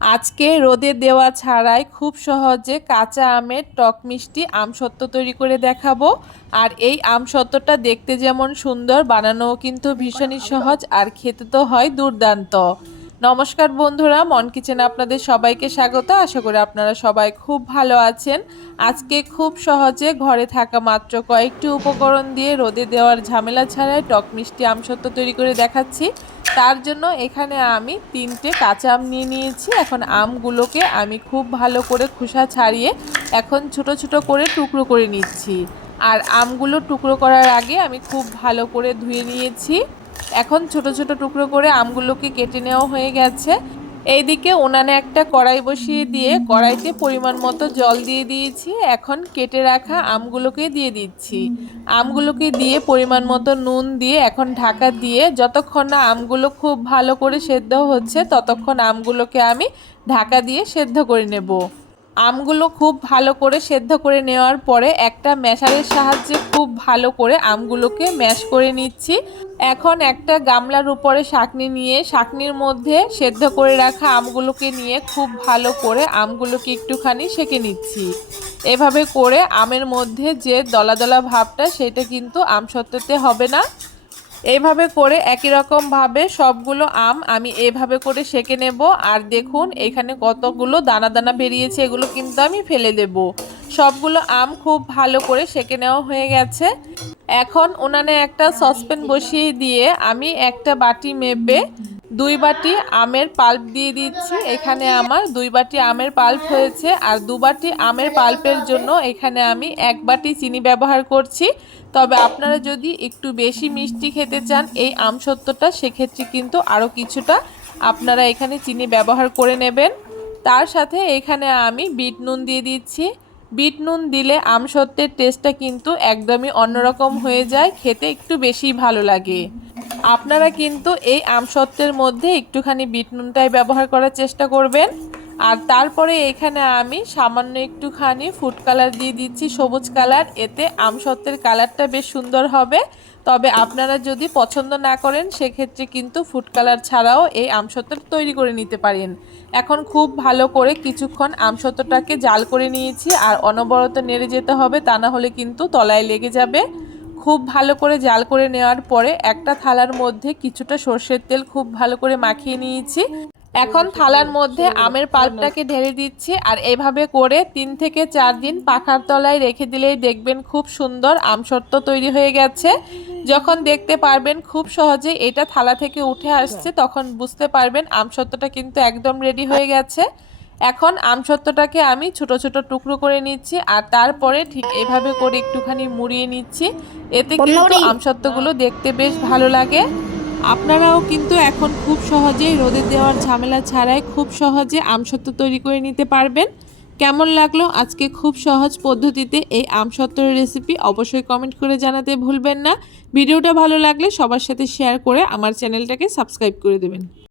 আজকে রোদে দেওয়া ছাড়াই খুব সহজে কাঁচা আমের টক মিষ্টি আমসত্ত্ব তৈরি করে দেখাবো। আর এই আমসত্ত্বটা দেখতে যেমন সুন্দর, বানানোও কিন্তু ভীষণই সহজ, আর খেতে তো হয় দুর্দান্ত। নমস্কার বন্ধুরা, মন কিচেনে আপনাদের সবাইকে স্বাগত। আশা করি আপনারা সবাই খুব ভালো আছেন। আজকে খুব সহজে ঘরে থাকা মাত্র কয়েকটি উপকরণ দিয়ে রোদে দেওয়ার ঝামেলা ছাড়াই টক মিষ্টি আমসত্ত্ব তৈরি করে দেখাচ্ছি। তার জন্য এখানে আমি 3টে কাঁচা আম নিয়ে নিয়েছি। এখন আমগুলোকে আমি খুব ভালো করে খোসা ছাড়িয়ে এখন ছোট ছোট করে টুকরো করে নিচ্ছি। আর আমগুলো টুকরো করার আগে আমি খুব ভালো করে ধুয়ে নিয়েছি। এখন ছোট ছোট টুকরো করে আমগুলোকে কেটে নেওয়া হয়ে গেছে। এইদিকে উনানে একটা কড়াই বসিয়ে দিয়ে কড়াইতে পরিমাণ মতো জল দিয়ে দিয়েছি। এখন কেটে রাখা আমগুলোকে দিয়ে দিচ্ছি। আমগুলোকে দিয়ে পরিমাণ মতো নুন দিয়ে এখন ঢাকা দিয়ে যতক্ষণ না আমগুলো খুব ভালো করে সেদ্ধ হচ্ছে ততক্ষণ আমগুলোকে আমি ঢাকা দিয়ে সেদ্ধ করে নেব। আমগুলো খুব ভালো করে সেদ্ধ করে নেওয়ার পরে একটা ম্যাশারের সাহায্যে খুব ভালো করে আমগুলোকে ম্যাশ করে নিচ্ছি। এখন একটা গামলার উপরে ছাঁকনি নিয়ে ছাঁকনির মধ্যে সেদ্ধ করে রাখা আমগুলোকে নিয়ে খুব ভালো করে আমগুলোকে একটুখানি সেঁকে নিচ্ছি। এভাবে করে আমের মধ্যে যে দলা দলা ভাবটা সেটা কিন্তু আমসত্ত্বতে হবে না। এইভাবে করে একই রকমভাবে সবগুলো আম আমি এইভাবে করে সেঁকে নেব। আর দেখুন এখানে কতগুলো দানা দানা বেরিয়েছে, এগুলো কিন্তু আমি ফেলে দেব। সবগুলো আম খুব ভালো করে সেঁকে নেওয়া হয়ে গেছে। এখন উনানে একটা সসপ্যান বসিয়ে দিয়ে আমি একটা বাটি মেপে 2 বাটি আমের পাল্প দিয়ে দিচ্ছি। এখানে আমার 2 বাটি আমের পাল্প হয়েছে। আর 2 বাটি আমের পাল্পের জন্য এখানে আমি 1 বাটি চিনি ব্যবহার করছি। তবে আপনারা যদি একটু বেশি মিষ্টি খেতে চান এই আমসত্ত্বটা, সেক্ষেত্রে কিন্তু আরও কিছুটা আপনারা এখানে চিনি ব্যবহার করে নেবেন। তার সাথে এখানে আমি বিট নুন দিয়ে দিচ্ছি। বিট নুন দিলে আমসত্ত্বের টেস্টটা কিন্তু একদমই অন্যরকম হয়ে যায়, খেতে একটু বেশি ভালো লাগে। আপনারা কিন্তু এই আমসত্ত্বের মধ্যে একটুখানি বিট নুনটাই ব্যবহার করার চেষ্টা করবেন। আর তারপরে এখানে আমি সামান্য একটুখানি ফুড কালার দিয়ে দিচ্ছি, সবুজ কালার। এতে আমসত্ত্বের কালারটা বেশ সুন্দর হবে। তবে আপনারা যদি পছন্দ না করেন সেক্ষেত্রে কিন্তু ফুড কালার ছাড়াও এই আমসত্ত্ব তৈরি করে নিতে পারেন। এখন খুব ভালো করে কিছুক্ষণ আমসত্ত্বটাকে জাল করে নিয়েছি। আর অনবরত নেড়ে যেতে হবে, তা না হলে কিন্তু তলায় লেগে যাবে। খুব ভালো করে জাল করে নেওয়ার পরে একটা থালার মধ্যে কিছুটা সর্ষের তেল খুব ভালো করে মাখিয়ে নিয়েছি। এখন থালার মধ্যে আমের পাল্পটাকে ঢেলে দিচ্ছি। আর এভাবে করে 3 থেকে 4 দিন পাখার তলায় রেখে দিলেই দেখবেন খুব সুন্দর আমসত্ত্ব তৈরি হয়ে গেছে। যখন দেখতে পারবেন খুব সহজে এটা থালা থেকে উঠে আসছে তখন বুঝতে পারবেন আমসত্ত্বটা কিন্তু একদম রেডি হয়ে গেছে। এখন আমসত্ত্বটাকে আমি ছোট ছোট টুকরো করে নিচ্ছি। আর তারপরে ঠিক এভাবে করে একটুখানি মুড়িয়ে নিচ্ছি। এতে কিন্তু আমসত্ত্বগুলো দেখতে বেশ ভালো লাগে। আপনারাও কিন্তু এখন খুব সহজেই রোদে দেওয়ার ঝামেলা ছাড়াই খুব সহজে আমসত্ত্ব তৈরি করে নিতে পারবেন। কেমন লাগলো আজকে খুব সহজ পদ্ধতিতে এই আমসত্ত্বের রেসিপি অবশ্যই কমেন্ট করে জানাতে ভুলবেন না। ভিডিওটা ভালো লাগলে সবার সাথে শেয়ার করে আমার চ্যানেলটাকে সাবস্ক্রাইব করে দেবেন।